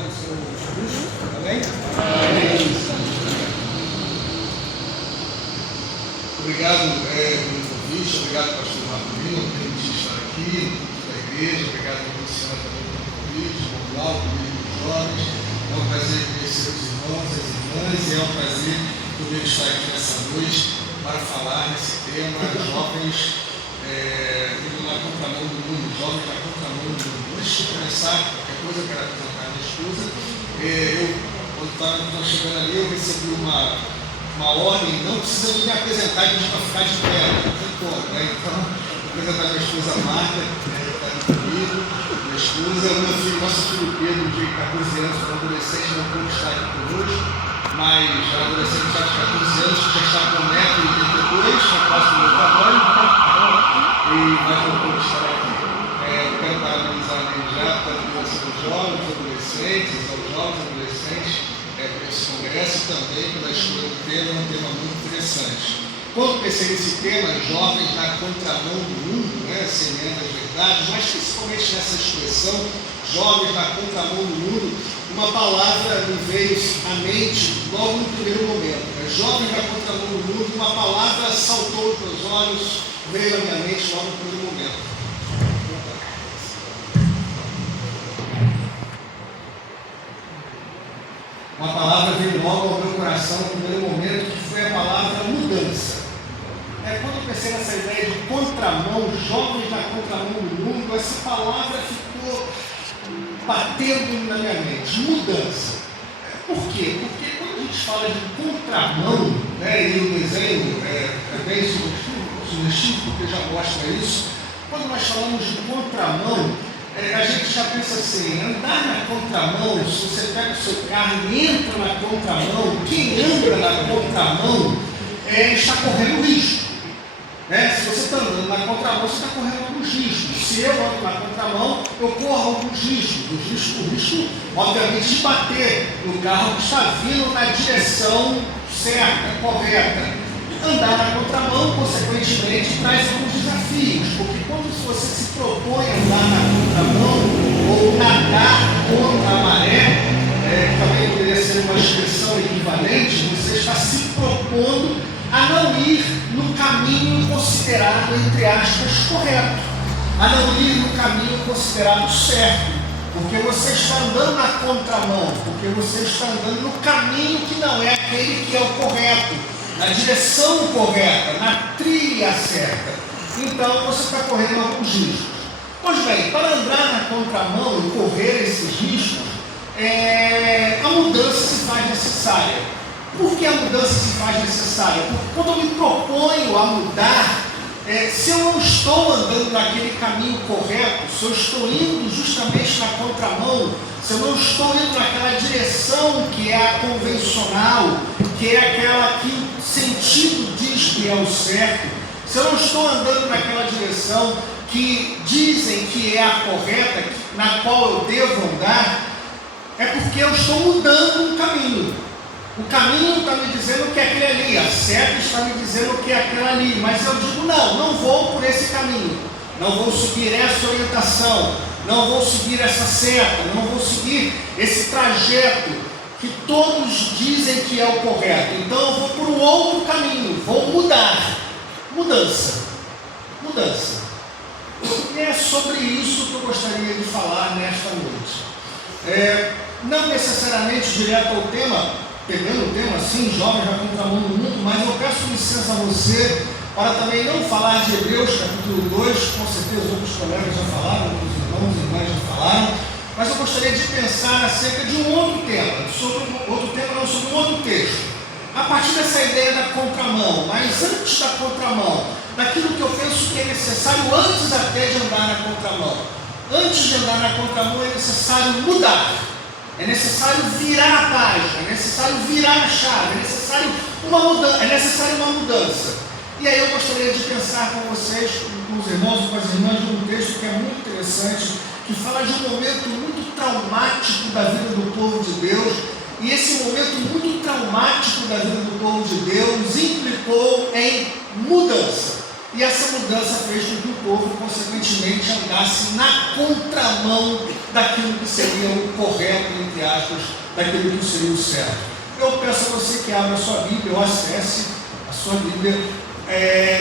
do Senhor Jesus. Amém? Amém. Obrigado pelo convite, obrigado, pastor Marcolino, por permitir estar aqui, da igreja, obrigado a Luciana também pelo convite, o Paulo, os jovens. É um prazer conhecer os irmãos, as irmãs, e é um prazer poder estar aqui nessa noite para falar nesse tema, jovens indo na contramão do mundo, jovens na contramão do mundo. Antes de começar, qualquer coisa, eu quero apresentar a minha esposa. Quando estava chegando ali, eu recebi uma ordem, não precisa me apresentar, que a gente vai ficar de pé, né? Então, vou apresentar a minha esposa Marta, que está aqui comigo, minha esposa, o meu filho, nosso filho Pedro, de 14 anos, que é adolescente, não pôde estar aqui conosco, mas é um adolescente já de 14 anos, que já está com 1,82 m, na classe do meu tamanho, e mais não pôde estar aqui. Eu quero parabenizar já pela liderança dos jovens, adolescentes, aos jovens adolescentes, por esse congresso e também pela escolha do tema, um tema muito interessante. Quando pensei nesse tema, jovens na contramão do mundo, semeando as verdades, mas principalmente nessa expressão, jovens na contramão do mundo, uma palavra me veio à mente logo no primeiro momento. Jovens na contramão do mundo, uma palavra saltou aos meus olhos, veio à minha mente logo no primeiro momento. Uma palavra veio logo ao meu coração no primeiro momento, que foi a palavra mudança. Quando eu pensei nessa ideia de contramão, jovens na contramão do mundo, essa palavra ficou batendo na minha mente, mudança. Por quê? Porque quando a gente fala de contramão, e o desenho é bem sugestivo, porque já mostra isso, quando nós falamos de contramão, a gente já pensa assim, andar na contramão, se você pega o seu carro e entra na contramão, quem anda na contramão está correndo risco. Se você está andando na contramão, você está correndo alguns riscos. Se eu ando na contramão, eu corro alguns riscos. O risco, obviamente, de bater no carro que está vindo na direção certa, correta. Andar na contramão, consequentemente, traz alguns desafios, porque quando você se propõe a andar na contramão ou nadar contra a maré, que também poderia ser uma expressão equivalente, você está se propondo a não ir no caminho considerado, entre aspas, correto, a não ir no caminho considerado certo, porque você está andando na contramão, porque você está andando no caminho que não é aquele que é o correto, na direção correta, na trilha certa. Então você está correndo alguns riscos. Pois bem, para andar na contramão e correr esses riscos, a mudança se faz necessária. Por que a mudança se faz necessária? Porque quando eu me proponho a mudar, se eu não estou andando naquele caminho correto, se eu estou indo justamente na contramão, se eu não estou indo naquela direção que é a convencional, que é aquela que o sentido diz que é o certo, se eu não estou andando naquela direção que dizem que é a correta, na qual eu devo andar, é porque eu estou mudando um caminho. O caminho está me dizendo que é aquele ali, a seta está me dizendo que é aquela ali, mas eu digo não vou por esse caminho, não vou seguir essa orientação, não vou seguir essa seta, não vou seguir esse trajeto que todos dizem que é o correto, então eu vou por um outro caminho, vou mudar. Mudança. E é sobre isso que eu gostaria de falar nesta noite. Não necessariamente direto ao tema, pegando o tema assim, jovens na contramão do mundo, mas eu peço licença a você para também não falar de Hebreus capítulo 2, com certeza outros colegas já falaram, outros irmãos e irmãs já falaram, mas eu gostaria de pensar acerca de um outro tema, sobre um outro texto, a partir dessa ideia da contramão, mas antes da contramão, daquilo que eu penso que é necessário antes até de andar na contramão. Antes de andar na contramão é necessário mudar. É necessário virar a página, é necessário virar a chave, é necessário uma mudança. E aí eu gostaria de pensar com vocês, com os irmãos e com as irmãs, num texto que é muito interessante, que fala de um momento muito traumático da vida do povo de Deus, e esse momento muito traumático da vida do povo de Deus implicou em mudança. E essa mudança fez com que o povo, consequentemente, andasse na contramão daquilo que seria o correto, entre aspas, daquilo que seria o certo. Eu peço a você que abra a sua Bíblia, ou acesse a sua Bíblia,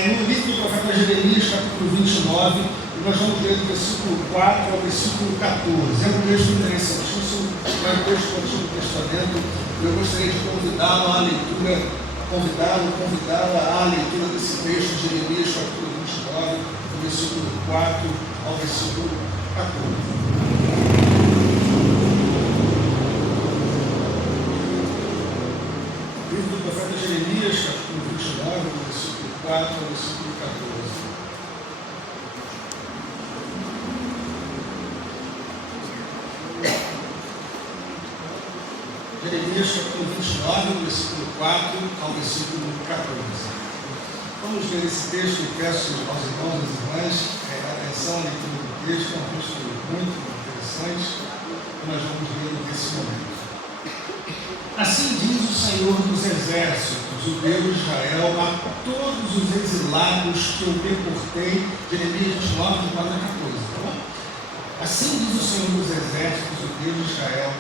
no livro do profeta Jeremias, capítulo 29, e nós vamos ler do versículo 4 ao versículo 14. É um texto interessante, é um texto do Antigo Testamento. Eu gostaria de convidá-lo à leitura. Convidá-la à leitura desse texto de Jeremias, capítulo 29, do versículo 4 ao versículo 14. Livro do profeta Jeremias, capítulo 29, do versículo 4 ao versículo 14. Jeremias, capítulo 29, versículo 4 ao versículo 14. Vamos ler esse texto e peço aos irmãos e às irmãs atenção à leitura do texto. É um texto muito interessante que nós vamos ler nesse momento. Assim diz o Senhor dos Exércitos, o Deus de Israel, a todos os exilados que eu deportei. Jeremias 29, de 4 a 14, tá bom? Assim diz o Senhor dos Exércitos, o Deus de Israel,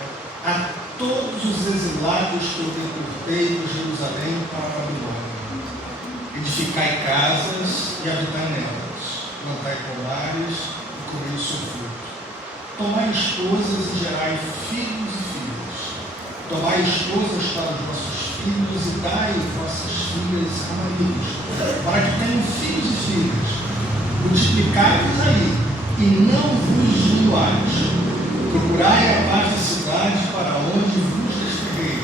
a todos os exilados que eu deportei de Jerusalém para a Babilônia. Edificai casas e habitai nelas, plantai pomares e comei o seu fruto. Tomai esposas e gerai filhos e filhas. Tomai esposas para os vossos filhos e dai vossas filhas a maridos, para que tenham filhos e filhas. Multiplicai-vos aí e não vos diminuais. Procurai a paz da cidade para onde vos desterrei,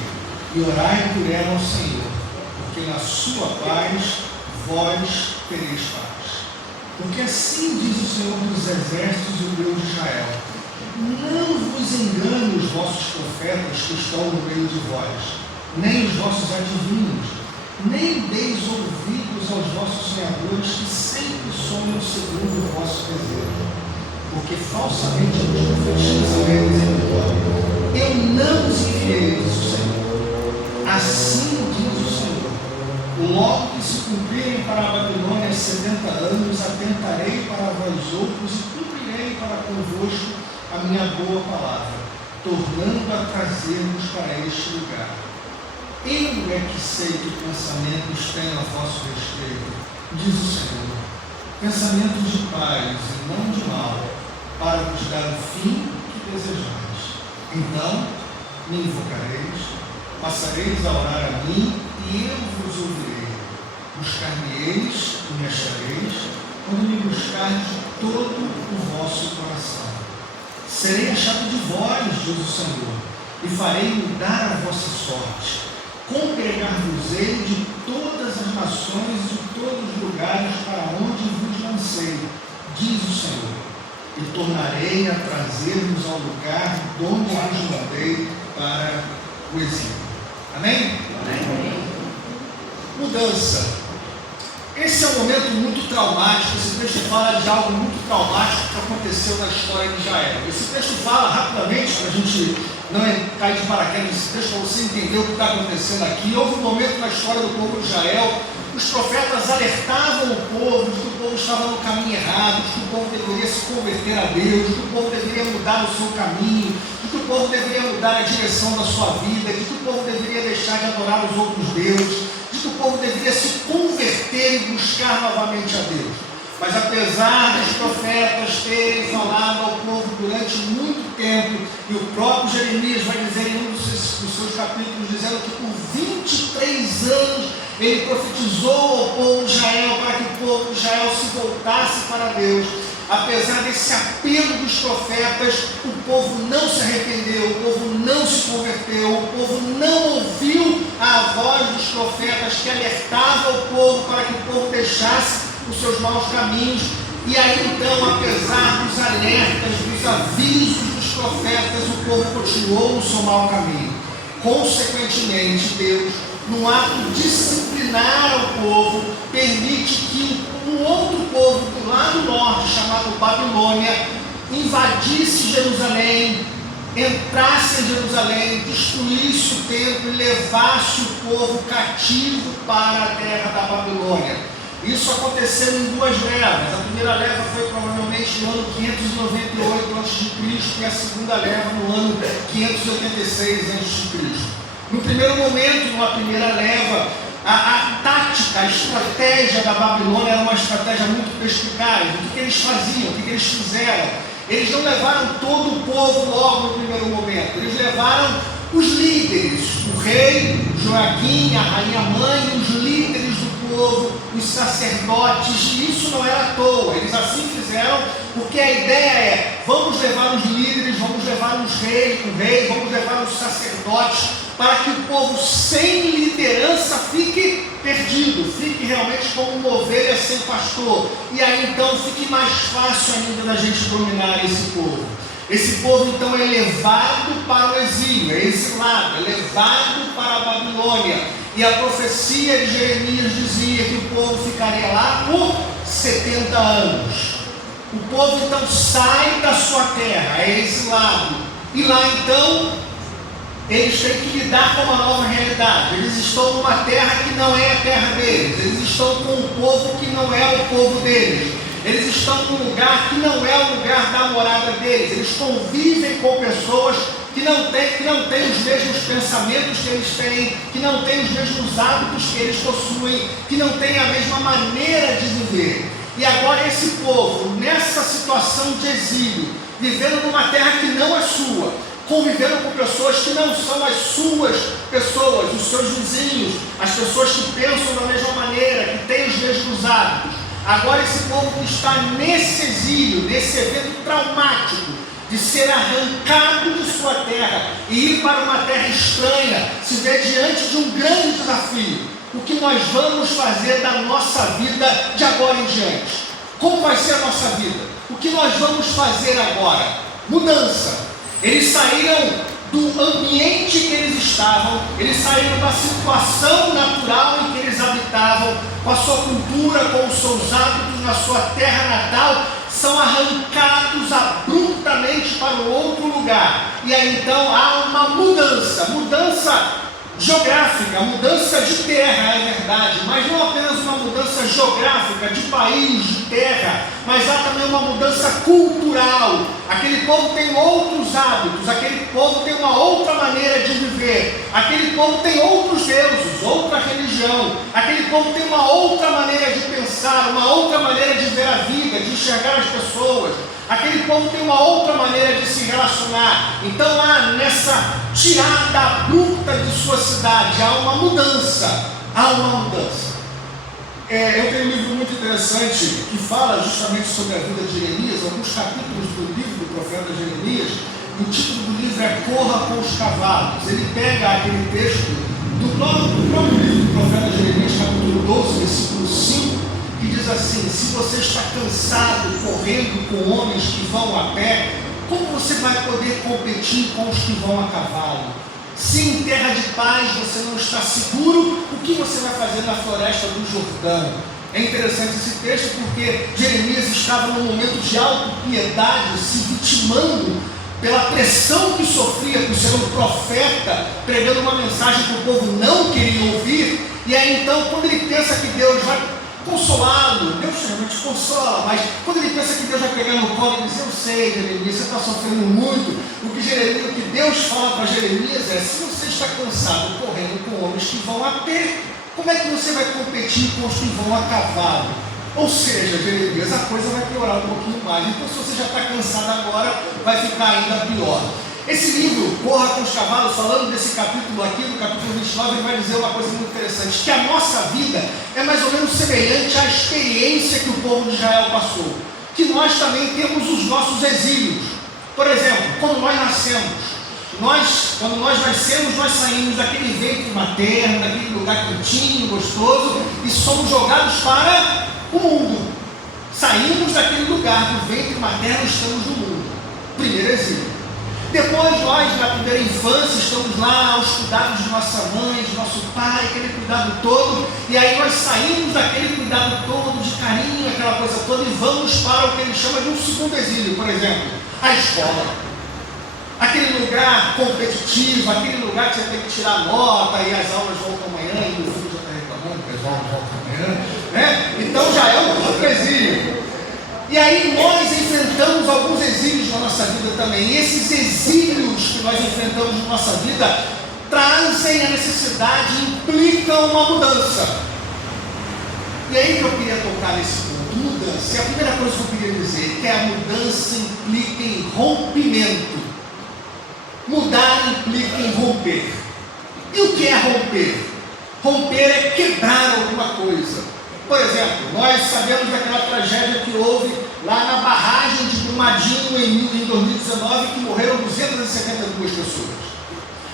e orai por ela ao Senhor, porque na sua paz vós tereis paz. Porque assim diz o Senhor dos Exércitos, o Deus de Israel: não vos engane os vossos profetas que estão no meio de vós, nem os vossos adivinhos, nem deis ouvidos aos vossos sonhadores que sempre sonham segundo o vosso desejo. Porque falsamente nos profetizam eles em vitória. Eu não os enviei, diz o Senhor. Assim diz o Senhor: logo que se cumprirem para a Babilônia 70 anos, atentarei para vós outros e cumprirei para convosco a minha boa palavra, tornando a trazermos para este lugar. Eu é que sei que pensamentos tenho a vosso respeito, diz o Senhor, pensamentos de paz e não de mal, para vos dar o fim que desejais. Então me invocareis, passareis a orar a mim, e eu vos ouvirei. Buscar-me-eis e me achareis, quando me buscardes de todo o vosso coração. Serei achado de vós, diz o Senhor, e farei mudar a vossa sorte. Congregar-vos-ei de todas as nações e de todos os lugares para onde vos lancei, diz o Senhor, e tornarei a trazer-vos ao lugar de onde vos mandei para o exílio. Amém? Amém. Mudança. Esse é um momento muito traumático. Esse texto fala de algo muito traumático que aconteceu na história de Israel. Esse texto fala rapidamente, para a gente não cair de paraquedas nesse texto, para você entender o que está acontecendo aqui. Houve um momento na história do povo de Israel, os profetas alertavam o povo de que o povo estava no caminho errado, de que o povo deveria se converter a Deus, de que o povo deveria mudar o seu caminho, de que o povo deveria mudar a direção da sua vida, de que o povo deveria deixar de adorar os outros deuses, de que o povo deveria se converter e buscar novamente a Deus. Mas apesar dos profetas terem falado ao povo durante muito tempo, e o próprio Jeremias vai dizer em um dos seus capítulos, dizendo que por 23 anos ele profetizou ao povo de Israel para que o povo de Israel se voltasse para Deus. Apesar desse apelo dos profetas, o povo não se arrependeu, o povo não se converteu, o povo não ouviu a voz dos profetas que alertava o povo para que o povo deixasse os seus maus caminhos. E aí então, apesar dos alertas, dos avisos dos profetas, o povo continuou no seu mau caminho. Consequentemente, Deus, num ato disciplinar ao povo, permite que um outro povo do lado norte, chamado Babilônia, invadisse Jerusalém, entrasse em Jerusalém, destruísse o templo e levasse o povo cativo para a terra da Babilônia. Isso aconteceu em duas levas. A primeira leva foi provavelmente no ano 598 a.C. e a segunda leva no ano 586 a.C. No primeiro momento, numa primeira leva, a tática, a estratégia da Babilônia era uma estratégia muito perspicaz. O que eles faziam? O que eles fizeram? Eles não levaram todo o povo logo no primeiro momento. Eles levaram os líderes, o rei, Joaquim, a rainha mãe, os líderes do povo, os sacerdotes, e isso não era à toa. Eles assim fizeram porque a ideia é: vamos levar os líderes, vamos levar o rei, vamos levar os sacerdotes, para que o povo sem liderança fique perdido, fique realmente como uma ovelha sem pastor, e aí então fique mais fácil ainda da gente dominar esse povo. Esse povo então é levado para o exílio, é exilado, é levado para a Babilônia, e a profecia de Jeremias dizia que o povo ficaria lá por 70 anos. O povo então sai da sua terra, é exilado, e lá então eles têm que lidar com uma nova realidade. Eles estão numa terra que não é a terra deles, eles estão com um povo que não é o povo deles, eles estão num lugar que não é o lugar da morada deles, eles convivem com pessoas que não têm os mesmos pensamentos que eles têm, que não têm os mesmos hábitos que eles possuem, que não têm a mesma maneira de viver. E agora esse povo, nessa situação de exílio, vivendo numa terra que não é sua, convivendo com pessoas que não são as suas pessoas, os seus vizinhos, as pessoas que pensam da mesma maneira, que têm os mesmos hábitos. Agora esse povo que está nesse exílio, nesse evento traumático, de ser arrancado de sua terra e ir para uma terra estranha, se vê diante de um grande desafio. O que nós vamos fazer da nossa vida de agora em diante? Como vai ser a nossa vida? O que nós vamos fazer agora? Mudança. Eles saíram do ambiente que eles estavam, eles saíram da situação natural em que eles habitavam, com a sua cultura, com os seus hábitos na sua terra natal, são arrancados abruptamente para um outro lugar. E aí então há uma mudança geográfica, mudança de terra, é verdade, mas não apenas uma mudança geográfica, de país, de terra, mas há também uma mudança cultural. Aquele povo tem outros hábitos, aquele povo tem uma outra maneira de viver, aquele povo tem outros deuses, outra religião, aquele povo tem uma outra maneira de pensar, uma outra maneira de ver a vida, de enxergar as pessoas. Aquele povo tem uma outra maneira de se relacionar. Então há nessa tirada abrupta de sua cidade, há uma mudança. Eu tenho um livro muito interessante que fala justamente sobre a vida de Jeremias, alguns capítulos do livro do profeta Jeremias. O título do livro é Corra com os Cavalos. Ele pega aquele texto do próprio livro do profeta Jeremias, capítulo 12, versículo 5, que diz assim: se você está cansado correndo com homens que vão a pé, como você vai poder competir com os que vão a cavalo? Se em terra de paz você não está seguro, o que você vai fazer na floresta do Jordão? É interessante esse texto porque Jeremias estava num momento de autopiedade, se vitimando pela pressão que sofria por ser um profeta, pregando uma mensagem que o povo não queria ouvir. E aí então, quando ele pensa que Deus vai consolá-lo, Deus realmente consola, mas quando ele pensa que Deus vai pegar no colo e dizer: eu sei, Jeremias, você está sofrendo muito. O que Deus fala para Jeremias é: se você está cansado correndo com homens que vão a pé, como é que você vai competir com os que vão a cavalo? Ou seja, Jeremias, a coisa vai piorar um pouquinho mais. Então, se você já está cansado agora, vai ficar ainda pior. Esse livro, Corra com os Cavalos, falando desse capítulo aqui, no capítulo 29, ele vai dizer uma coisa muito interessante: que a nossa vida é mais ou menos semelhante à experiência que o povo de Israel passou. Que nós também temos os nossos exílios. Por exemplo, quando nós nascemos, quando nós nascemos, nós saímos daquele ventre materno, daquele lugar quentinho, gostoso, e somos jogados para o mundo. Saímos daquele lugar do ventre materno, estamos no mundo. Primeiro exílio. Depois nós, na primeira infância, estamos lá aos cuidados de nossa mãe, de nosso pai, aquele cuidado todo, e aí nós saímos daquele cuidado todo, de carinho, aquela coisa toda, e vamos para o que ele chama de um segundo exílio. Por exemplo, a escola. Aquele lugar competitivo, aquele lugar que você tem que tirar nota, e as aulas voltam amanhã, e o filho já está reclamando que as aulas voltam amanhã. né? Então já é um outro exílio. E aí nós enfrentamos alguns exílios na nossa vida também. E esses exílios que nós enfrentamos na nossa vida trazem a necessidade, implicam uma mudança. E aí que eu queria tocar nesse ponto, mudança. E a primeira coisa que eu queria dizer é que a mudança implica em rompimento. Mudar implica em romper. E o que é romper? Romper é quebrar alguma coisa. Por exemplo, nós sabemos daquela tragédia que houve lá na barragem de Brumadinho em 2019, que morreram 272 pessoas.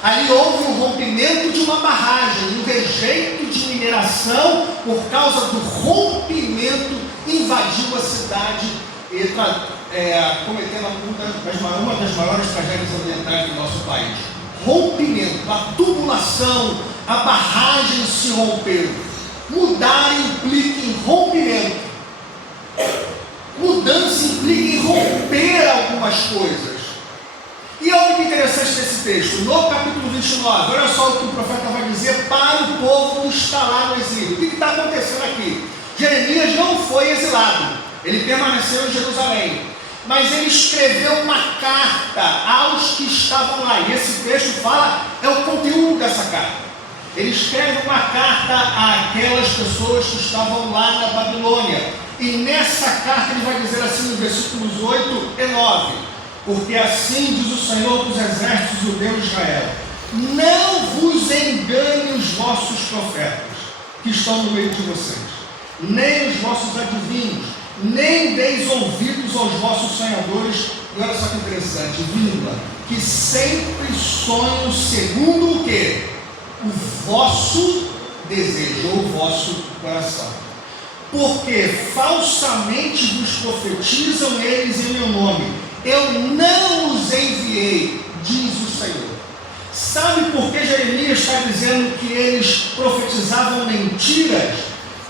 Ali houve um rompimento de uma barragem, um rejeito de mineração por causa do rompimento, invadiu a cidade e cometendo uma das maiores tragédias ambientais do nosso país. Rompimento, a tubulação, a barragem se rompeu. Mudar implica em rompimento. Mudança implica em romper algumas coisas. E olha que interessante nesse texto, no capítulo 29, olha só o que o profeta vai dizer para o povo que está lá no exílio. O que está acontecendo aqui? Jeremias não foi exilado, ele permaneceu em Jerusalém, mas ele escreveu uma carta aos que estavam lá, e esse texto fala, é o conteúdo dessa carta. Ele escreve uma carta àquelas pessoas que estavam lá na Babilônia, e nessa carta ele vai dizer assim nos versículos 8 e 9, porque assim diz o Senhor dos Exércitos, o Deus de Israel, não vos engane os vossos profetas que estão no meio de vocês, nem os vossos adivinhos, nem deis ouvidos aos vossos sonhadores, e olha só que interessante, vírgula, que sempre sonham segundo o quê? O vosso desejo, ou o vosso coração. Porque falsamente vos profetizam eles em meu nome. Eu não os enviei, diz o Senhor. Sabe por que Jeremias está dizendo que eles profetizavam mentiras?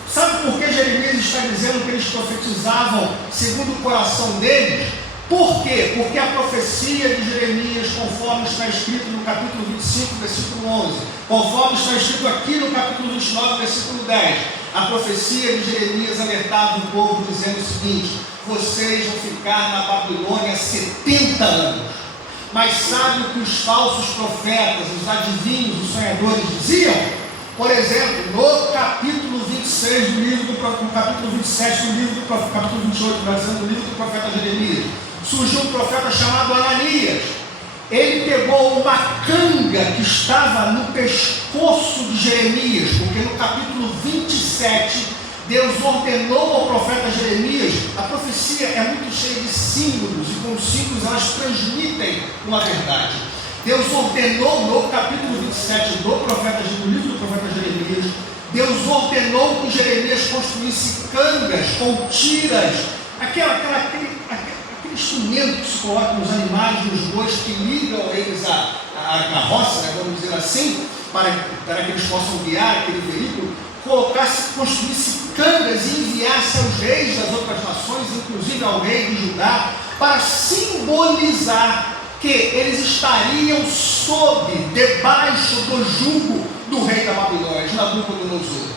Sabe por que Jeremias está dizendo que eles profetizavam segundo o coração deles? Por quê? Porque a profecia de Jeremias, conforme está escrito no capítulo 25, versículo 11, conforme está escrito aqui no capítulo 29, versículo 10, a profecia de Jeremias alertava o povo dizendo o seguinte: vocês vão ficar na Babilônia 70 anos. Mas sabe o que os falsos profetas, os adivinhos, os sonhadores diziam? Por exemplo, no capítulo 26 do livro no capítulo 27 do livro do capítulo 28, do livro do profeta Jeremias, surgiu um profeta chamado Ananias. Ele pegou uma canga que estava no pescoço de Jeremias, porque no capítulo 27 Deus ordenou ao profeta Jeremias. A profecia é muito cheia de símbolos, e com os símbolos elas transmitem uma verdade. Deus ordenou no capítulo 27 do livro do profeta Jeremias, Deus ordenou que Jeremias construísse cangas com tiras, aquele instrumento que se coloca nos animais, nos bois, que ligam eles à carroça, né, vamos dizer assim, para que eles possam guiar aquele veículo, construísse cangas e enviasse aos reis das outras nações, inclusive ao rei de Judá, para simbolizar que eles estariam debaixo do jugo do rei da Babilônia, de Nabucodonosor.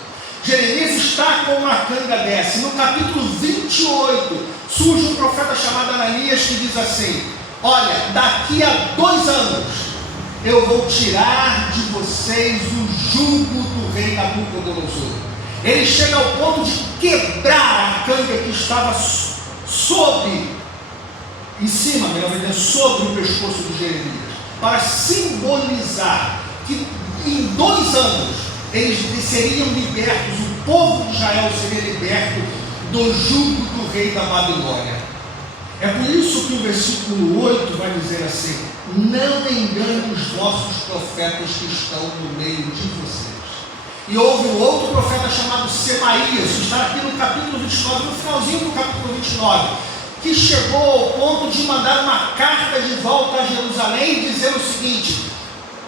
Jeremias está com uma canga dessa. No capítulo 28, surge um profeta chamado Ananias que diz assim: olha, daqui a 2 anos eu vou tirar de vocês o jugo do rei Nabucodonosor. Ele chega ao ponto de quebrar a canga que estava em cima, sobre o pescoço de Jeremias, para simbolizar que em 2 anos eles seriam libertos, o povo de Israel seria liberto do jugo do rei da Babilônia. É por isso que o versículo 8 vai dizer assim: não engane os vossos profetas que estão no meio de vocês. E houve um outro profeta chamado Semaías, que está aqui no capítulo 29, no finalzinho do capítulo 29, que chegou ao ponto de mandar uma carta de volta a Jerusalém, dizendo o seguinte: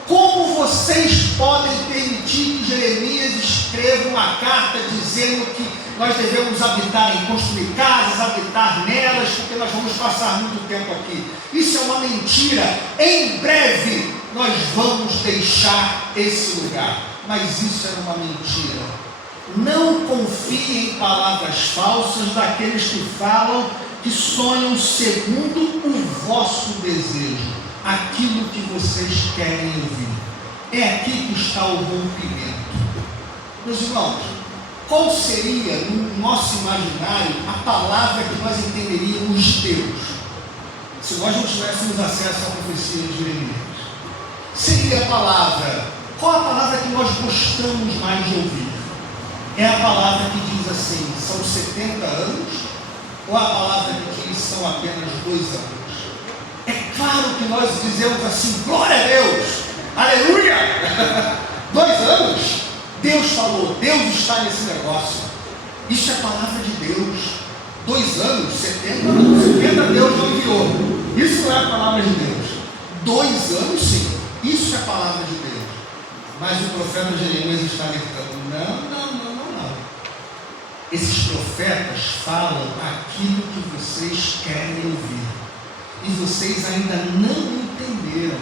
como vocês podem permitir que Jeremias escreva uma carta dizendo que nós devemos habitar em construir casas, habitar nelas, porque nós vamos passar muito tempo aqui? Isso é uma mentira. Em breve nós vamos deixar esse lugar. Mas isso era uma mentira. Não confie em palavras falsas daqueles que falam que sonham segundo o vosso desejo, aquilo que vocês querem ouvir. É aqui que está o rompimento. Meus irmãos, qual seria, no nosso imaginário, a palavra que nós entenderíamos de Deus, se nós não tivéssemos acesso à profecia de Jeremias? Seria a palavra, qual a palavra que nós gostamos mais de ouvir? É a palavra que diz assim, são 70 anos, ou a palavra que diz são apenas 2 anos? É claro que nós dizemos assim, glória a Deus, aleluia! 2 anos, Deus falou, Deus está nesse negócio. Isso é palavra de Deus. 2 anos, 70 anos, 70 Deus não enviou. Isso não é a palavra de Deus. 2 anos sim, isso é a palavra de Deus. Mas o profeta Jeremias está alertando, não. Esses profetas falam aquilo que vocês querem ouvir. E vocês ainda não entenderam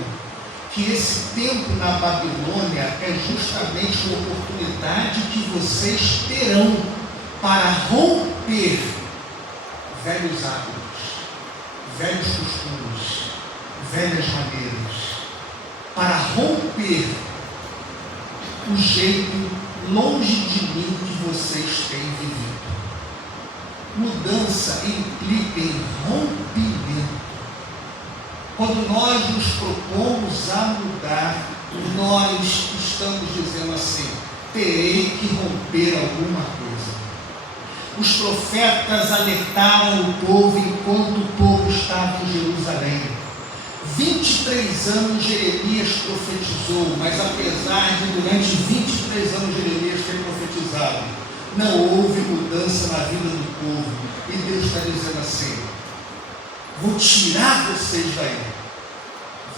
que esse tempo na Babilônia é justamente uma oportunidade que vocês terão para romper velhos hábitos, velhos costumes, velhas maneiras, para romper o jeito longe de mim que vocês têm vivido. Mudança implica em rompimento. Quando nós nos propomos a mudar, nós estamos dizendo assim, terei que romper alguma coisa. Os profetas alertaram o povo enquanto o povo estava em Jerusalém. 23 anos Jeremias profetizou, mas apesar de durante 23 anos Jeremias ter profetizado, não houve mudança na vida do povo. E Deus está dizendo assim, vou tirar vocês daí,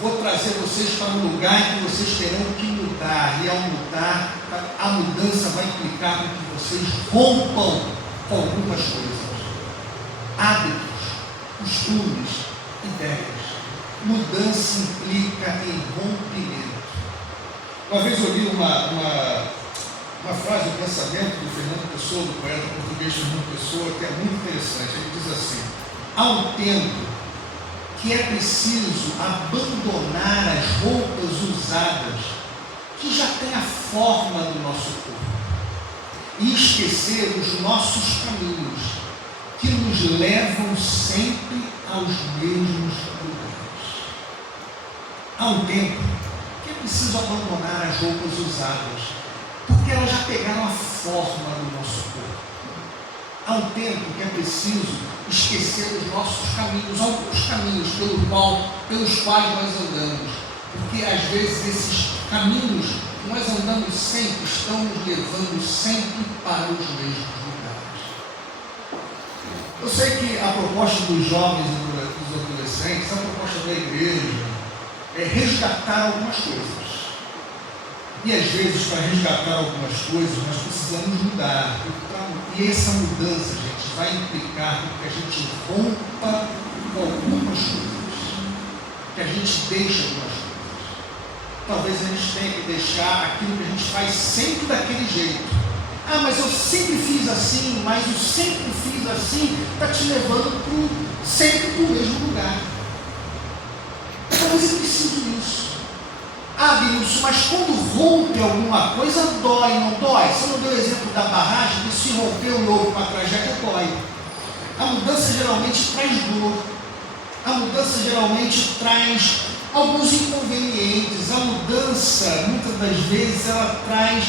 vou trazer vocês para um lugar em que vocês terão que mudar, e ao mudar, a mudança vai implicar com que vocês rompam com algumas coisas, hábitos, costumes, ideias. Mudança implica em rompimento. Uma vez eu li uma frase, um pensamento do Fernando Pessoa, do poeta português Fernando Pessoa, que é muito interessante. Ele diz assim, há um tempo que é preciso abandonar as roupas usadas que já têm a forma do nosso corpo e esquecer os nossos caminhos que nos levam sempre aos mesmos lugares. Há um tempo que é preciso abandonar as roupas usadas, porque elas já pegaram a forma do nosso corpo. Há um tempo que é preciso esquecer os nossos caminhos, alguns caminhos pelos quais nós andamos, porque às vezes esses caminhos que nós andamos sempre estão nos levando sempre para os mesmos lugares. Eu sei que a proposta dos jovens e dos adolescentes, a proposta da igreja, é resgatar algumas coisas. E às vezes, para resgatar algumas coisas, nós precisamos mudar. E essa mudança, gente, vai implicar que a gente rompa com algumas coisas, que a gente deixe algumas coisas. Talvez a gente tenha que deixar aquilo que a gente faz sempre daquele jeito. Ah, mas eu sempre fiz assim, mas o sempre fiz assim está te levando sempre para o mesmo lugar. Talvez eu preciso disso. Ah, Bilson, mas quando rompe alguma coisa, dói, não dói? Você não deu o exemplo da barragem, que se rompeu o ovo para a tragédia, dói. A mudança geralmente traz dor. A mudança geralmente traz alguns inconvenientes. A mudança, muitas das vezes, ela traz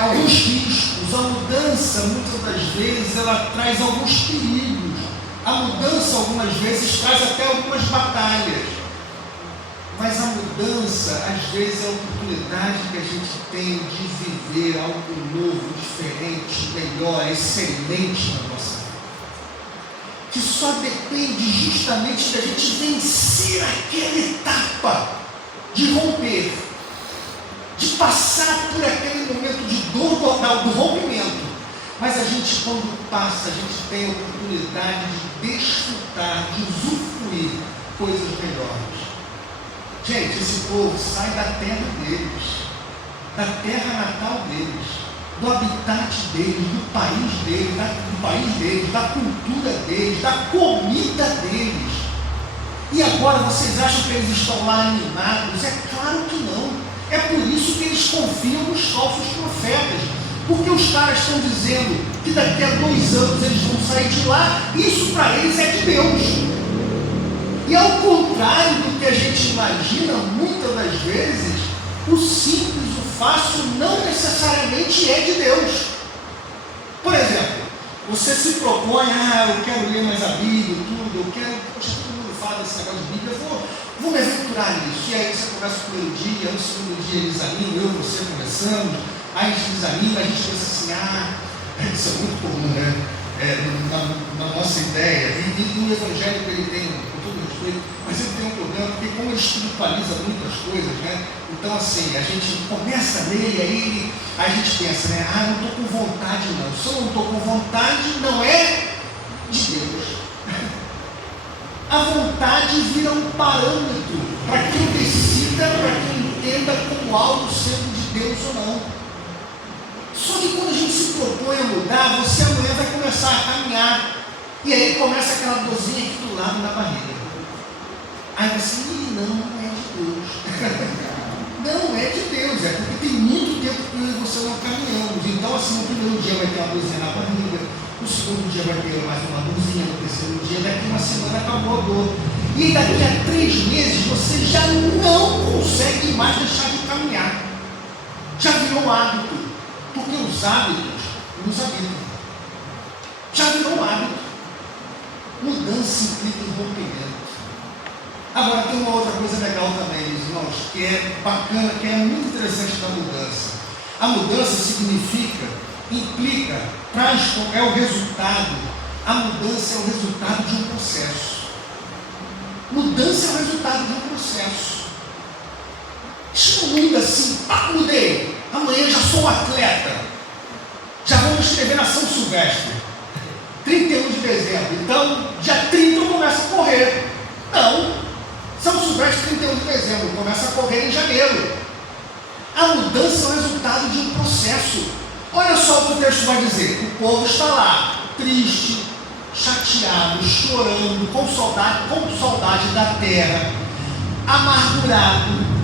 alguns riscos. A mudança, muitas das vezes, ela traz alguns perigos. A mudança, algumas vezes, traz até algumas batalhas. Mas a mudança, às vezes, é a oportunidade que a gente tem de viver algo novo, diferente, melhor, excelente na nossa vida. Que só depende justamente da gente vencer aquela etapa de romper, de passar por aquele momento de dor do rompimento. Mas a gente, quando passa, a gente tem a oportunidade de desfrutar, de usufruir coisas melhores. Gente, esse povo sai da terra deles, da terra natal deles, do habitat deles, do país deles, da cultura deles, da comida deles. E agora vocês acham que eles estão lá animados? É claro que não. É por isso que eles confiam nos falsos profetas. Porque os caras estão dizendo que daqui a 2 anos eles vão sair de lá. Isso para eles é de Deus. E ao contrário do que a gente imagina, muitas das vezes, o simples, o fácil, não necessariamente é de Deus. Por exemplo, você se propõe, eu quero ler mais a Bíblia, tudo, eu quero, todo mundo fala desse negócio de Bíblia, vou me aventurar nisso. E aí você começa o primeiro dia, no segundo dia eles animam, eu e você conversamos, aí a gente desanima, a gente pensa assim, isso é muito comum, né? Na nossa ideia, e o evangélico ele tem, com todo respeito, mas ele tem um problema, porque como ele espiritualiza muitas coisas, né? Então assim, a gente começa a ler e aí a gente pensa, né? Não estou com vontade não. Se eu não estou com vontade, não é de Deus. A vontade vira um parâmetro para quem decida, para quem entenda como algo sendo de Deus ou não. Só que quando a gente se propõe a mudar, você amanhã vai começar a caminhar. E aí começa aquela dorzinha aqui do lado na barriga. Aí você, não é de Deus. Não é de Deus, é porque tem muito tempo que eu e você não caminhamos. Então assim, no primeiro dia vai ter uma dorzinha na barriga, no segundo dia vai ter mais uma dorzinha, no terceiro dia, daqui uma semana acabou a dor. E daqui a 3 meses você já não consegue mais deixar de caminhar. Já virou um hábito. Porque os hábitos nos habitam. Já virou um hábito. Mudança implica em rompimento. Agora tem uma outra coisa legal também, meus irmãos, que é bacana, que é muito interessante da mudança. A mudança significa, implica, traz, é o resultado. A mudança é o resultado de um processo. Mudança é o resultado de um processo. Isso não muda assim, mudei. Amanhã já sou um atleta. Já vou me inscrever na São Silvestre. 31 de dezembro. Então, dia 30 eu começo a correr. Não. São Silvestre, 31 de dezembro. Começa a correr em janeiro. A mudança é o resultado de um processo. Olha só o que o texto vai dizer. O povo está lá, triste, chateado, chorando, com saudade da terra, amargurado,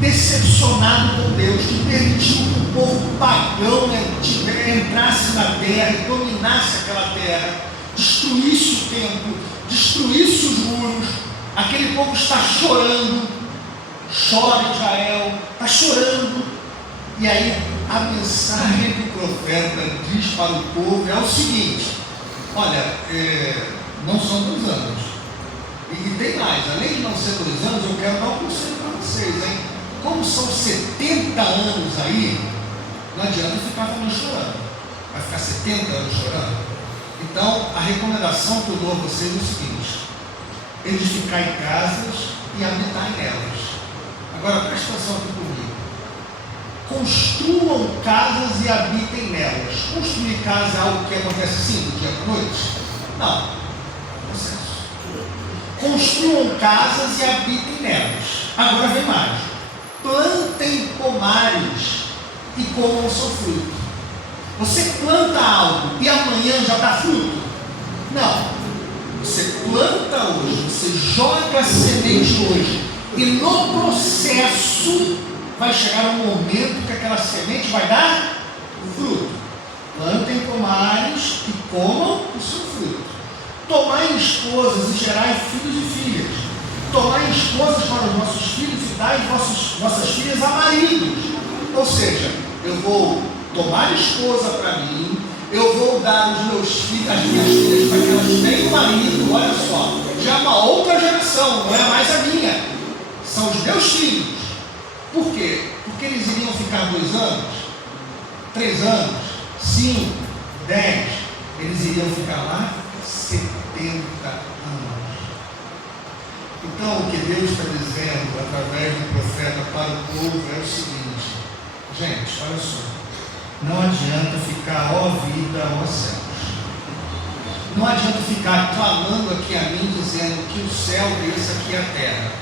decepcionado com Deus, que permitiu que o povo pagão entrasse na terra e dominasse aquela terra, destruísse o templo, destruísse os muros. Aquele povo está chorando, chora Israel, está chorando. E aí a mensagem que o profeta diz para o povo é o seguinte: olha, não são 2 anos, e tem mais, além de não ser 2 anos, eu quero dar um conselho para vocês, hein? Como são 70 anos aí, não adianta ficar também chorando. Vai ficar 70 anos chorando. Então, a recomendação que eu dou a vocês é o seguinte: edificar em casas e habitar nelas. Agora, presta atenção aqui comigo. Construam casas e habitem nelas. Construir casa é algo que acontece assim, do dia para a noite? Não. É um processo. Construam casas e habitem nelas. Agora vem mais. Plantem pomares e comam o seu fruto. Você planta algo e amanhã já dá fruto? Não. Você planta hoje, você joga a semente hoje, e no processo vai chegar um momento que aquela semente vai dar fruto. Plantem pomares e comam o seu fruto. Tomai esposas e gerai filhos e filhas. Tomai esposas para os vossos filhos e dai vossas filhas a maridos. Ou seja, eu vou tomar esposa para mim, eu vou dar os meus filhos, as minhas filhas para que elas tenham marido. Olha só, já é uma outra geração, não é mais a minha, são os meus filhos. Por quê? Porque eles iriam ficar 2 anos, 3 anos, 5, 10, eles iriam ficar lá 70 anos. Então, o que Deus está dizendo através do profeta para o povo é o seguinte: gente, olha só, não adianta ficar ó vida, ó céus. Não adianta ficar clamando aqui a mim, dizendo que o céu desça aqui a terra,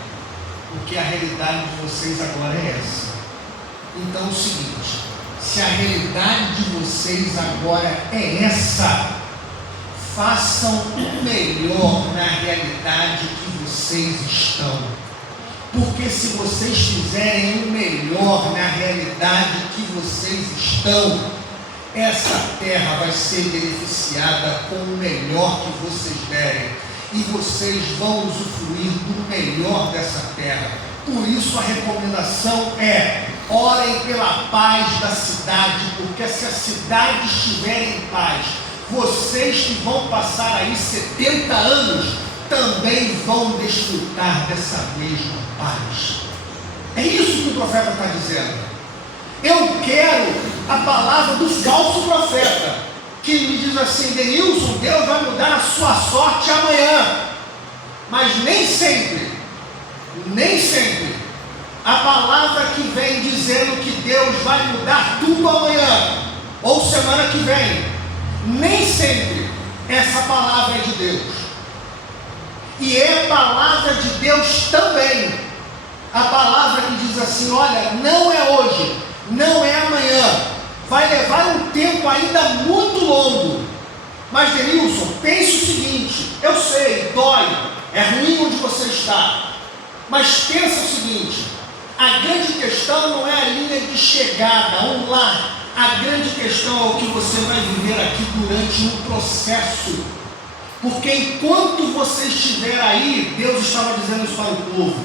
porque a realidade de vocês agora é essa. Então, é o seguinte: se a realidade de vocês agora é essa, façam o melhor na realidade que vocês estão. Porque se vocês fizerem o melhor na realidade que vocês estão, essa terra vai ser beneficiada com o melhor que vocês derem. E vocês vão usufruir do melhor dessa terra. Por isso a recomendação é: orem pela paz da cidade, porque se a cidade estiver em paz, vocês que vão passar aí 70 anos também vão desfrutar dessa mesma paz. É isso que o profeta está dizendo. Eu quero a palavra do falso profeta, que me diz assim: Denilson, Deus vai mudar a sua sorte amanhã. Mas nem sempre a palavra que vem dizendo que Deus vai mudar tudo amanhã ou semana que vem, nem sempre essa palavra é de Deus. E é palavra de Deus também a palavra que diz assim: olha, não é hoje, não é amanhã, vai levar um tempo ainda muito longo. Mas Denilson, pense o seguinte: eu sei, dói, é ruim onde você está, mas pensa o seguinte: a grande questão não é a linha de chegada, um lá. A grande questão é o que você vai viver aqui durante um processo. Porque enquanto você estiver aí, Deus estava dizendo isso para o povo: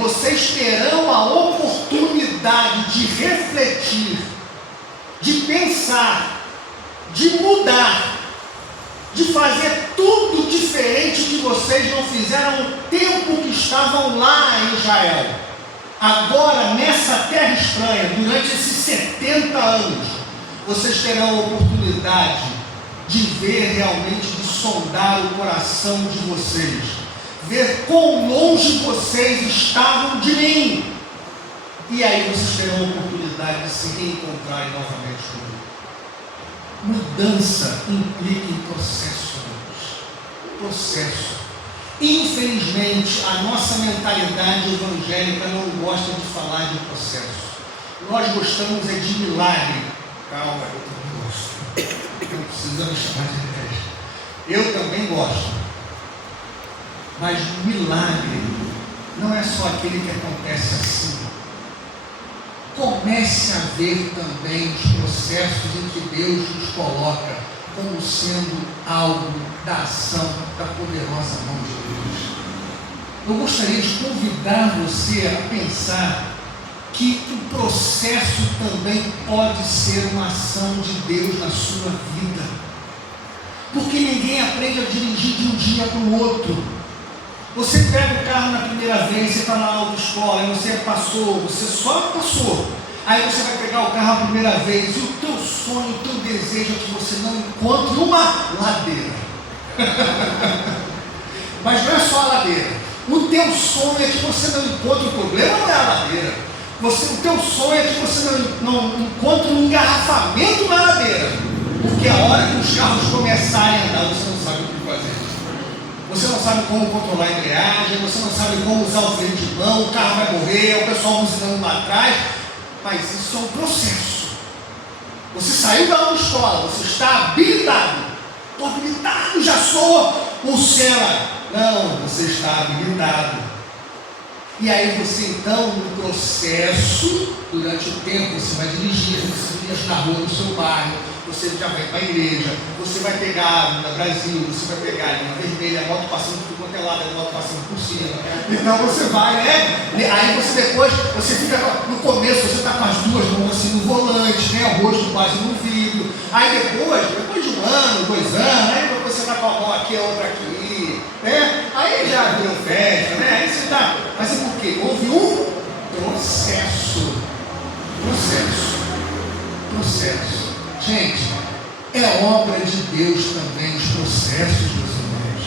vocês terão a oportunidade de refletir, de pensar, de mudar, de fazer tudo diferente que vocês não fizeram no tempo que estavam lá em Israel. Agora, nessa terra estranha, durante esses 70 anos, vocês terão a oportunidade de ver realmente, de sondar o coração de vocês, ver quão longe vocês estavam de mim, e aí vocês terão a oportunidade de se reencontrarem novamente comigo. Mudança implica em processo. Infelizmente, a nossa mentalidade evangélica não gosta de falar de processo. Nós gostamos é de milagre. Calma, eu também gosto. Não precisa me chamar de igreja. Eu também gosto. Mas milagre não é só aquele que acontece assim. Comece a ver também os processos em que Deus nos coloca como sendo algo da ação da poderosa mão de Deus. Eu gostaria de convidar você a pensar que o processo também pode ser uma ação de Deus na sua vida. Porque ninguém aprende a dirigir de um dia para o outro. Você pega o carro na primeira vez, você está na autoescola, e você passou, você só passou. Aí você vai pegar o carro a primeira vez, e o teu sonho, o teu desejo é que você não encontre uma ladeira. Mas não é só a ladeira. O teu sonho é que você não encontre, o problema não é a ladeira. O teu sonho é que você não encontre um engarrafamento na ladeira. Porque a hora que os carros começarem a andar, você não sabe o que fazer. Você não sabe como controlar a embreagem, você não sabe como usar o freio de mão, o carro vai morrer, o pessoal buzinando lá atrás. Mas isso é um processo. Você saiu da autoescola, você está habilitado. Estou habilitado, já sou o Senna. Não, você está habilitado. E aí você então, no processo, durante o tempo, você vai dirigir, você dirige na rua do seu bairro, você já vai para a igreja, você vai pegar a Avenida Brasil, você vai pegar a linha vermelha, a moto passando por quanto é lado, a moto passando por cima. Então você vai, né? Aí você depois, você fica no começo, você está com as duas mãos assim no volante, né? O rosto quase no vidro. Aí depois de um ano, 2 anos, aí depois você está com a mão aqui, a outra aqui, né? Aí já virou festa, né? Aí você está. Mas é porque houve um processo. Gente, é obra de Deus também os processos, meus irmãos.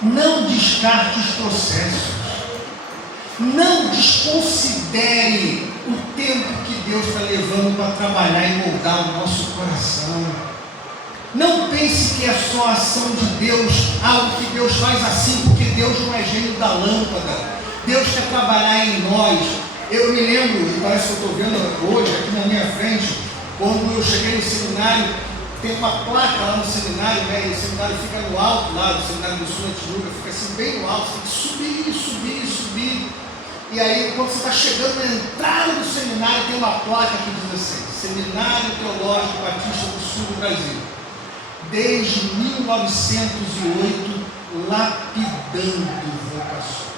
Não descarte os processos. Não desconsidere o tempo que Deus está levando para trabalhar e moldar o nosso coração. Não pense que é só a ação de Deus, algo que Deus faz assim, porque Deus não é gênio da lâmpada. Deus quer trabalhar em nós. Eu me lembro, e parece que eu estou vendo hoje, aqui na minha frente, quando eu cheguei no seminário, tem uma placa lá no seminário, né? E o seminário fica no alto lá, o seminário do Sul da Tijuca, fica assim bem no alto, você tem que subir. E aí, quando você está chegando na entrada do seminário, tem uma placa que diz assim: Seminário Teológico Batista do Sul do Brasil, desde 1908, lapidando vocações.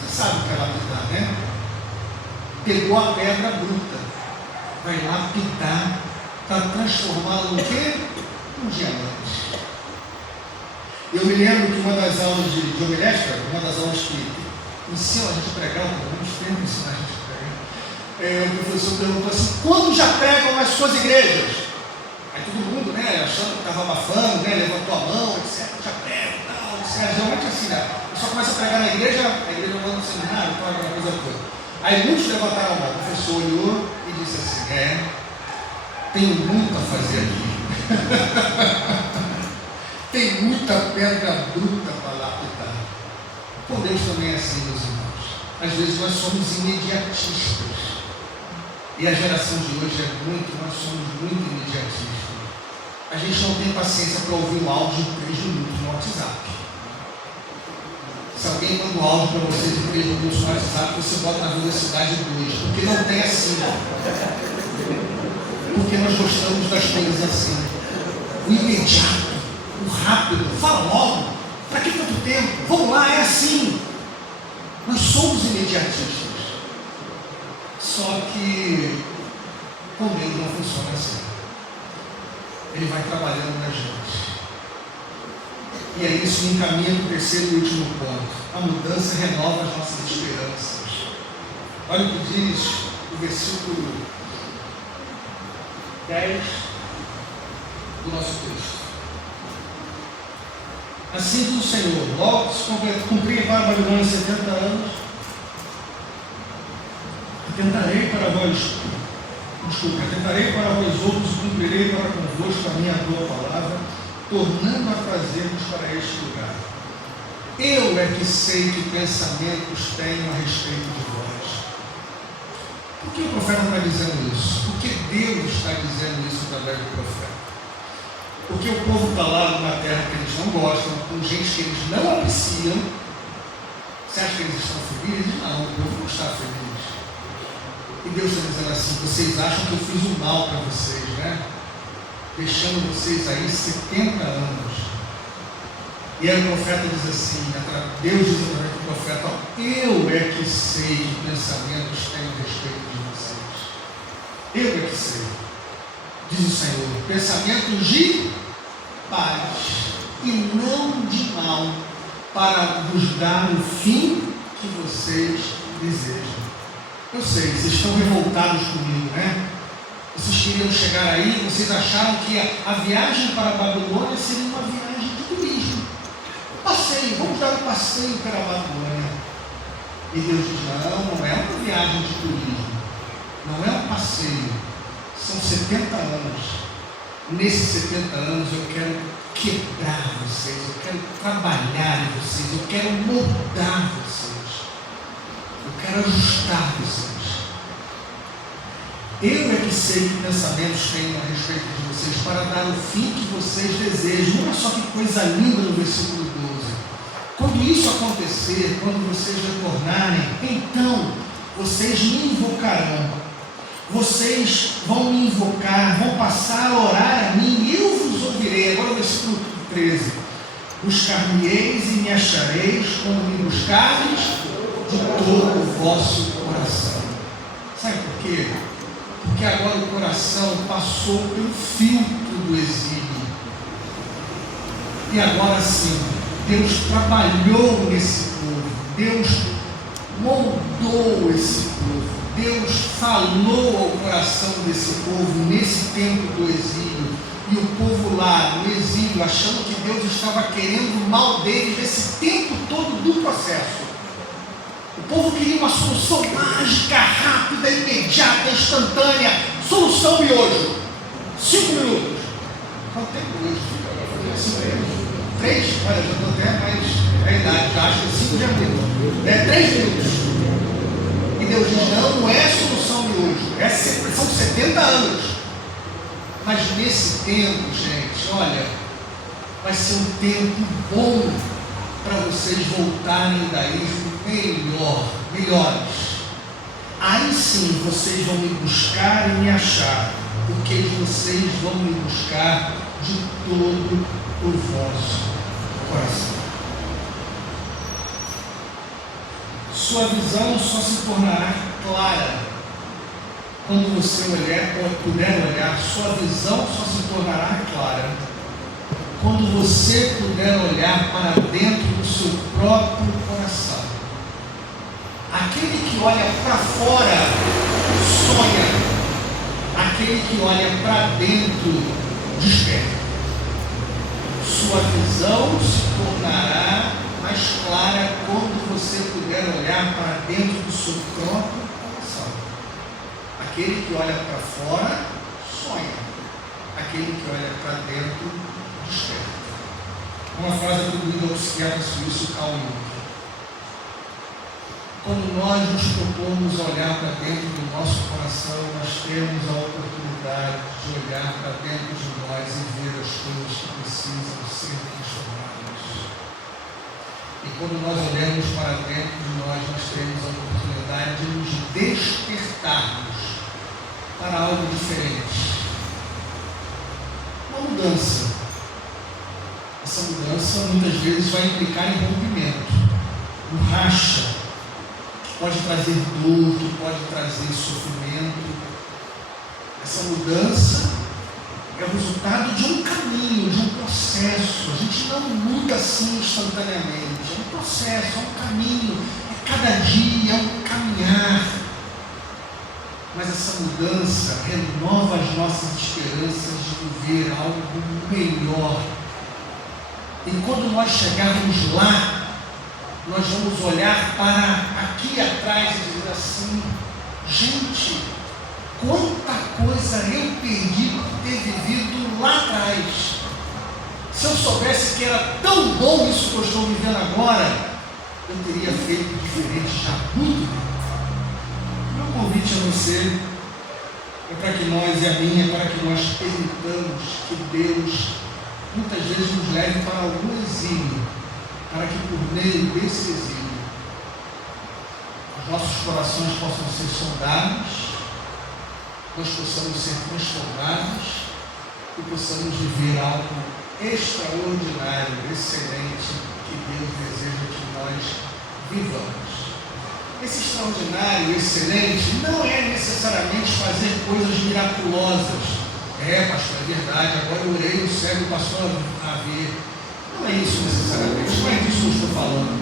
Você sabe o que é lapidar, né? Pegou a pedra bruta, vai lapidar para transformá-lo no quê? Um diamante. Eu me lembro que uma das aulas de homilética, uma das aulas que ensinam a gente a pregar, vamos tempo ensinar a gente a pregar, o professor perguntou assim: quando já pregam nas suas igrejas? Aí todo mundo, né, achando que estava abafando, né, levantou a mão, etc, já prego, tal, etc. Geralmente assim, né, a pessoa começa a pregar na igreja, a igreja vai no seminário, tal, aquela coisa toda. Aí muitos levantaram a mão, o professor olhou e disse assim: tenho muito a fazer aqui. Tem muita pedra bruta para lapidar. Com Deus também é assim, meus irmãos. Às vezes nós somos imediatistas. E a geração de hoje nós somos muito imediatistas. A gente não tem paciência para ouvir um áudio de 3 minutos no WhatsApp. Se alguém manda um áudio para você de 3 minutos no WhatsApp, você bota na velocidade 2, porque não tem assim. Porque nós gostamos das coisas assim. O imediato, o rápido, fala logo. Para que tanto tempo? Vamos lá, é assim. Nós somos imediatistas. Só que com Deus não funciona assim. Ele vai trabalhando na gente. E aí isso me encaminha para o terceiro e último ponto. A mudança renova as nossas esperanças. Olha o que diz o versículo 10 do nosso texto. Assim diz o Senhor: logo se cumprir para a Babilônia 70 anos, atentarei para vós outros e cumprirei para convosco a minha boa palavra, tornando a trazermos para este lugar. Eu é que sei que pensamentos tenho a respeito de vós. Por que o profeta está dizendo isso? Por que Deus está dizendo isso através do profeta? Porque o povo está lá numa terra que eles não gostam, com gente que eles não apreciam. Você acha que eles estão felizes? Não, o povo não está feliz. E Deus está dizendo assim: vocês acham que eu fiz um mal para vocês, né? Deixando vocês aí 70 anos. E aí o profeta diz assim, Deus diz através do profeta: eu é que sei que pensamentos tenho a respeito de vocês. Eu é que sei, diz o Senhor, pensamentos de paz e não de mal, para vos dar o fim que vocês desejam. Eu sei, vocês estão revoltados comigo, né? Vocês queriam chegar aí, vocês acharam que a viagem para a Babilônia seria uma viagem de turismo. Passeio, vamos dar um passeio para a Babilônia. E Deus diz: não é uma viagem de turismo, não é um passeio, são 70 anos. Nesses 70 anos eu quero quebrar vocês, eu quero trabalhar em vocês, eu quero moldar vocês, eu quero ajustar vocês. Eu é que sei que pensamentos tenho a respeito de vocês, para dar o fim que vocês desejam. Olha só que coisa linda no versículo 12. Quando isso acontecer, quando vocês retornarem, então vocês me invocarão. Vocês vão me invocar, vão passar a orar a mim e eu vos ouvirei. Agora o versículo 13. Buscar-me-eis e me achareis quando me buscardes de todo o vosso coração. Sabe por quê? Porque agora o coração passou pelo filtro do exílio. E agora sim, Deus trabalhou nesse povo. Deus moldou esse povo. Deus falou ao coração desse povo nesse tempo do exílio. E o povo lá no exílio, achando que Deus estava querendo o mal deles esse tempo todo do processo. O povo queria uma solução mágica, rápida, imediata, instantânea. Solução miojo. 5 minutos. Quanto tempo hoje? 5 minutos. 3? Olha, já estou até mais a idade. Já acho que 5 já é muito. 3 minutos. anos. Mas nesse tempo, gente, olha, vai ser um tempo bom para vocês voltarem daí melhores. Aí sim vocês vão me buscar e me achar, porque vocês vão me buscar de todo o vosso coração. Sua visão só se tornará clara quando você puder olhar. Sua visão só se tornará clara quando você puder olhar para dentro do seu próprio coração. Aquele que olha para fora sonha. Aquele que olha para dentro desperta. Sua visão se tornará mais clara quando você puder olhar para dentro do seu próprio coração. Aquele que olha para fora sonha. Aquele que olha para dentro desperta. Uma frase atribuída ao psiquiatra suíço Carl Jung. Quando nós nos propomos olhar para dentro do nosso coração, nós temos a oportunidade de olhar para dentro de nós e ver as coisas que precisam ser transformadas. E quando nós olhamos para dentro de nós temos a oportunidade de nos despertarmos para algo diferente. Uma mudança. Essa mudança muitas vezes vai implicar em rompimento, um racha. Pode trazer dor, que pode trazer sofrimento. Essa mudança é o resultado de um caminho, de um processo. A gente não muda assim instantaneamente. É um processo, é um caminho, é cada dia, é um caminhar. Mas essa mudança renova as nossas esperanças de viver algo melhor. E quando nós chegarmos lá, nós vamos olhar para aqui atrás e dizer assim: gente, quanta coisa eu perdi por ter vivido lá atrás. Se eu soubesse que era tão bom isso que eu estou vivendo agora, eu teria feito diferente já muito. Meu convite a você é para que nós, e a minha, é para que nós permitamos que Deus muitas vezes nos leve para algum exílio, para que por meio desse exílio os nossos corações possam ser sondados, nós possamos ser transformados e possamos viver algo extraordinário, excelente, que Deus deseja que nós vivamos. Esse extraordinário, excelente, não é necessariamente fazer coisas miraculosas. Pastor, é verdade, agora eu orei, o cego passou a ver. Não é isso necessariamente, não é disso que eu estou falando.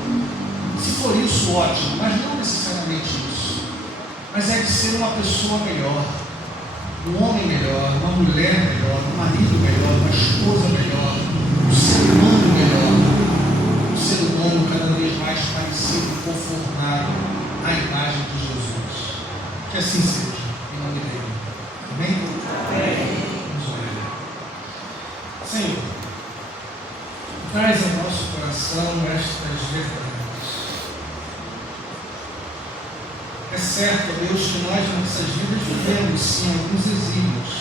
Se for isso, ótimo, mas não necessariamente isso. Mas é de ser uma pessoa melhor, um homem melhor, uma mulher melhor, um marido melhor, uma esposa melhor, um ser humano melhor, um ser humano cada vez mais parecido, conformado à imagem de Jesus. Que assim seja, em nome dele. Amém? Amém. Vamos orar. Senhor, traz ao nosso coração estas verdades. É certo, Deus, que nós em nossas vidas vivemos sim alguns exílios.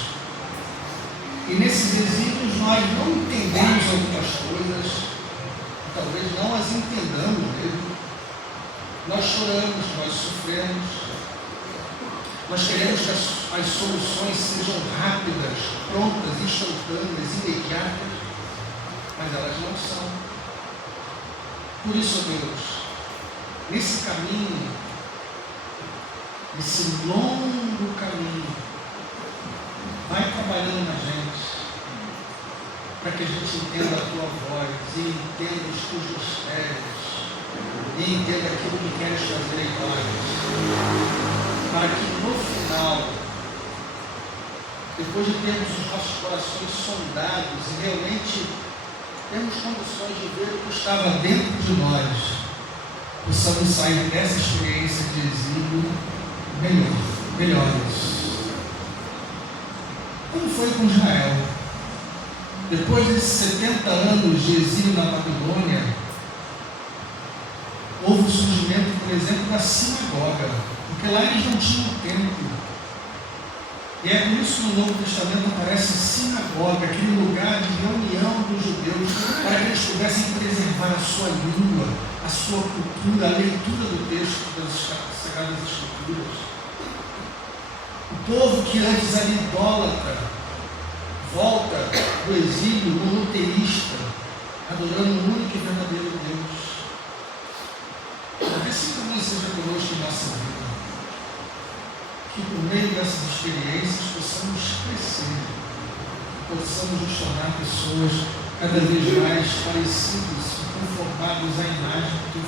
E nesses exílios nós não entendemos algumas coisas, talvez não as entendamos mesmo. Nós choramos, nós sofremos, nós queremos que as soluções sejam rápidas, prontas, instantâneas, imediatas, mas elas não são. Por isso, Deus, nesse caminho, nesse longo caminho, vai trabalhando na gente, para que a gente entenda a tua voz e entenda os teus mistérios e entenda aquilo que queres fazer em nós, para que no final, depois de termos os nossos corações sondados e realmente termos condições de ver o que estava dentro de nós, possamos sair dessa experiência de exílio melhores. Como foi com Israel? Depois desses 70 anos de exílio na Babilônia, houve o surgimento, por exemplo, da sinagoga, porque lá eles não tinham templo. E é por isso que no Novo Testamento aparece sinagoga, aquele lugar de reunião dos judeus, para que eles pudessem preservar a sua língua, a sua cultura, a leitura do texto das Sagradas Escrituras. O povo que antes era idólatra, volta do exílio monoteísta, adorando o único e verdadeiro Deus. Que assim também seja conosco em nossa vida. Que por meio dessas experiências possamos crescer, possamos nos tornar pessoas cada vez mais parecidas, conformadas à imagem do Teu